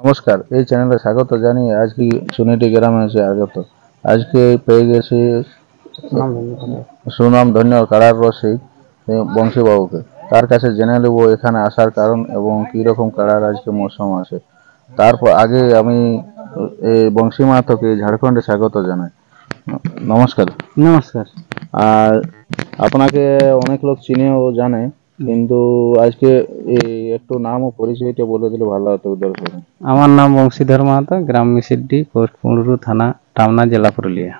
নমস্কার, এই চ্যানেলে স্বাগত জানিয়ে আজকে সুনেটি গ্রামে এসে আগত। আজকে পেয়ে গেছি সুনাম ধন্য কারার রসিক বংশীবাবুকে। তার কাছে জেনে নেব এখানে আসার কারণ এবং কি রকম কারার আজকে মৌসুম আছে। তারপর আগে আমি এই বংশী মাহাতোকে ঝাড়খণ্ডে স্বাগত জানাই। নমস্কার। নমস্কার। আর আপনাকে অনেক লোক চিনেও জানে, কিন্তু আজকে এই একটু নাম ও পরিচয়টা বলে দিলে ভালো হতো দর্শক। আমার নাম বংশীধর মাহাতো, গ্রাম মিসিড্ডি, পোস্ট পুনরু, থানা টামনা, জেলা পুরুলিয়া।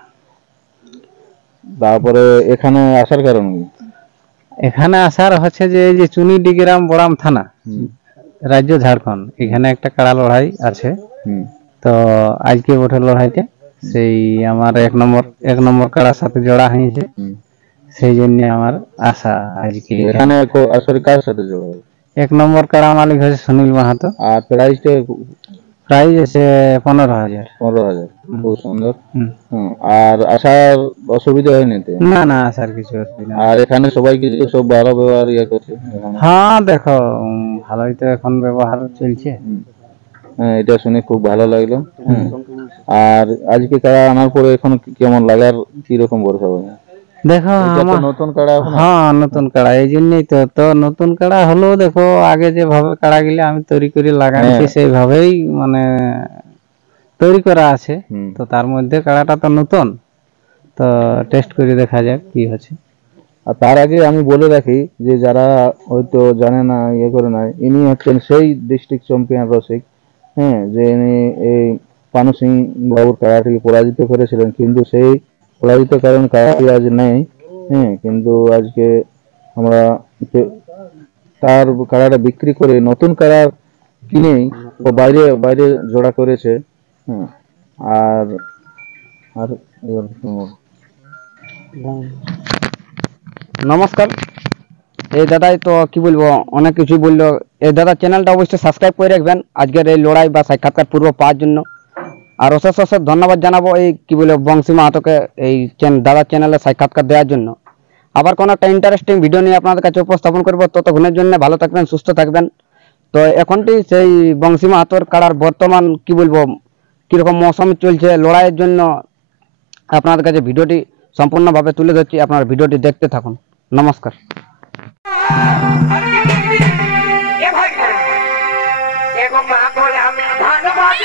তারপরে এখানে আসার কারণ কি? এখানে আসার হচ্ছে যে এই যে চুনিডি গ্রাম, বড়াম থানা, রাজ্য ঝাড়খণ্ড, এখানে একটা কাড়া লড়াই আছে। তো আজকে বটে লড়াইটা, সেই আমার এক নম্বর কাড়ার সাথে জোড়া হয়েছে, সেই জন্য আমার আশা আজকে। এখানে আসলে কার সাথে জোড়া? এক নম্বর কাড়া মালিক হচ্ছে সুনীল মাহাতো। আর প্রাইসটা? প্রাইস আছে 15,000। 15,000, খুব সুন্দর। আর আসার অসুবিধা হয়নি তো? না না, আসার কিছু অসুবিধা নেই। আর এখানে সবাই কিছু সব ভালো ব্যবহার করছে? হ্যাঁ দেখো, ভালোই তো এখন ব্যবহার চলছে। হ্যাঁ, এটা শুনে খুব ভালো লাগলো। আর আজকে কাড়া আনার পরে এখন কেমন লাগার, কি রকম ভরসা হবে? দেখো আমার নতুন কাড়া। হ্যাঁ নতুন কাড়া, এই জন্যই তো নতুন কাড়া হলো। দেখো আগে যেভাবে কাড়া গিলে আমি তৈরি করে লাগাইছি সেইভাবেই মানে তৈরি করা আছে। তো তার মধ্যে কাড়াটা তো নতুন, তো টেস্ট করে দেখা যাক কি হচ্ছে। আর তার আগে আমি বলে রাখি যে যারা হয়তো জানে না, করে না, ইনি হচ্ছেন সেই ডিস্ট্রিক্ট চ্যাম্পিয়ন রসিক। হ্যাঁ, যে ইনি এই পানু সিং বাবুর কাড়াটিকে পরাজিত করেছিলেন, কিন্তু সেই পরাজিত কারণ কাড়াটি আজ নেই। হ্যাঁ, কিন্তু আজকে আমরা তার কাড়াটা বিক্রি করে নতুন কাড়া কিনে ও বাইরে বাইরে জোড়া করেছে। হ্যাঁ, আর আর নমস্কার। এই দাদাই তো কি বলবো, অনেক কিছু বললো। এই দাদা চ্যানেলটা অবশ্যই সাবস্ক্রাইব করে রাখবেন আজকের এই লড়াই বা সাক্ষাৎকার পূর্ব পাওয়ার জন্য। আর অশেষ অশেষ ধন্যবাদ জানাবো এই কি বলবো বংশী মাহাতোকে এই দাদার চ্যানেলে সাক্ষাৎকার দেওয়ার জন্য। আবার কোনো একটা ইন্টারেস্টিং ভিডিও নিয়ে আপনাদের কাছে উপস্থাপন করবো। ততক্ষণের জন্য ভালো থাকবেন, সুস্থ থাকবেন। তো এখনটি সেই বংশী মাহাতোর কাড়ার বর্তমান কি বলবো কিরকম মৌসুম চলছে লড়াইয়ের জন্য আপনাদের কাছে ভিডিওটি সম্পূর্ণভাবে তুলে ধরছি। আপনারা ভিডিওটি দেখতে থাকুন। নমস্কার। এ ভাই এগো মা বলে আমি ধন্যবাদ।